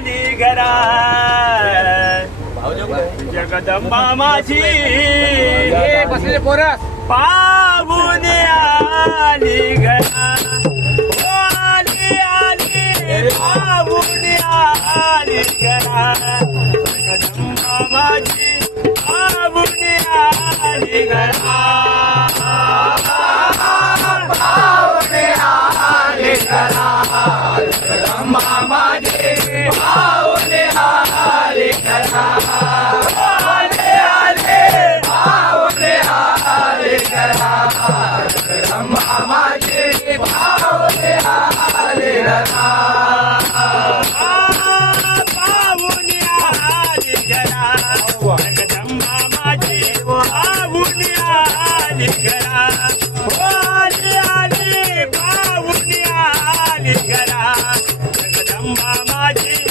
घरा जगदंबा माझी बसलेले पोरस पाहून आली घरा आली आली पाहून आली घरा जगदंबा माझी पाहून आली घरा आले जगदंबा माझी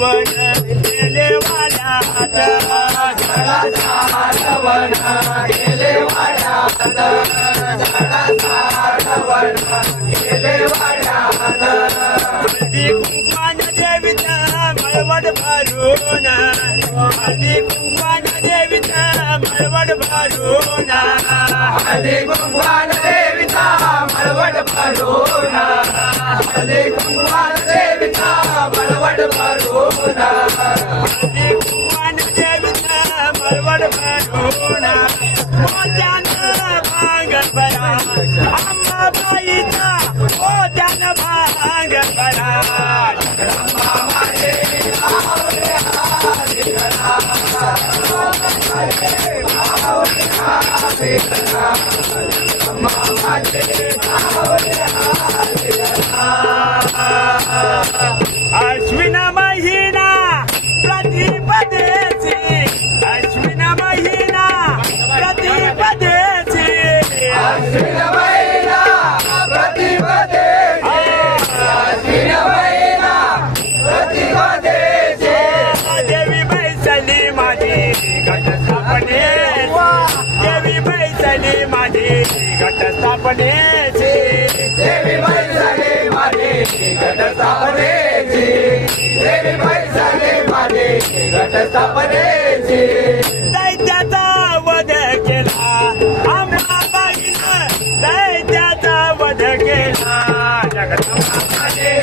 तारवण गेले वाड्यात सडा तारवण गेले वाड्यात सडा तारवण गेले वाड्यात हळदी कुंकवान देवीचा मळवड भरून हळदी कुंकवान देवीचा मळवड भरून हळदी कुंकवान देवीचा मळवड भरून हळदी कुंकवान मळवड भरून हळदी कुंकवान देवीचा मळवड भरून मोत्यानं भांग बरा अंबाबाईचा मोत्यानं भांग बरा अश्विन महिना प्रतिपदेची. अश्विन महिना प्रतिपदेची. अश्विन महिना प्रतिपदेची. अश्विन महिना प्रतिपदेची. देवी बैसली माझी घट स्थापनेची देवी बैसली माझी घट स्थापनेची देवी माझी घट स्थापनेची देवी बैसली माझी घट स्थापनेची दैत्याचा वध केला. अंबाबाईनं दैत्याचा वध केला. जगदंबाने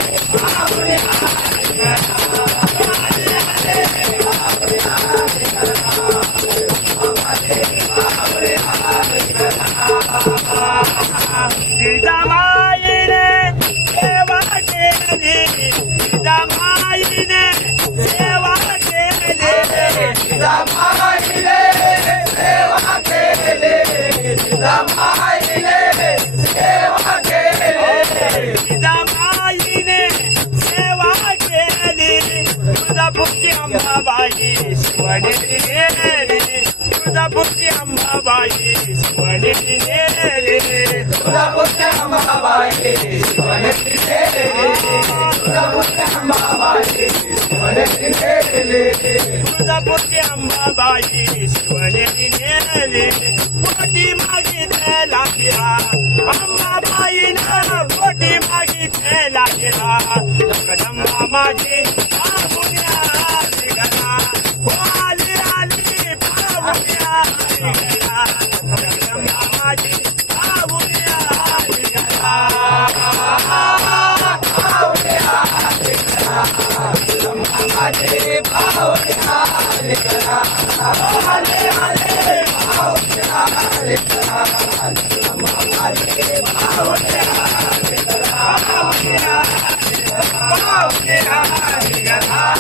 Ah केली जिजामाईने सेवा केली जिजामाईने सेवा केली अंबाबाई शिवणे नेली तुझा भुक्ती अंबाबाई शिवणे नेली तुझा भुक्ती अंबाबाई शिवणे तुझा भुक्ती अंबाबाई शिवणे तुझा भुक्ती अंबाबाई शिवणे नेली पोटी मागितलेला गेला अंबाबाईनं पोटी मागितलेला गेला जगदंबा माझी पाहुण्या hale bhavan hale kara hale hale bhavan hale kara namo hale bhavan hale kara hale hale bhavan hale kara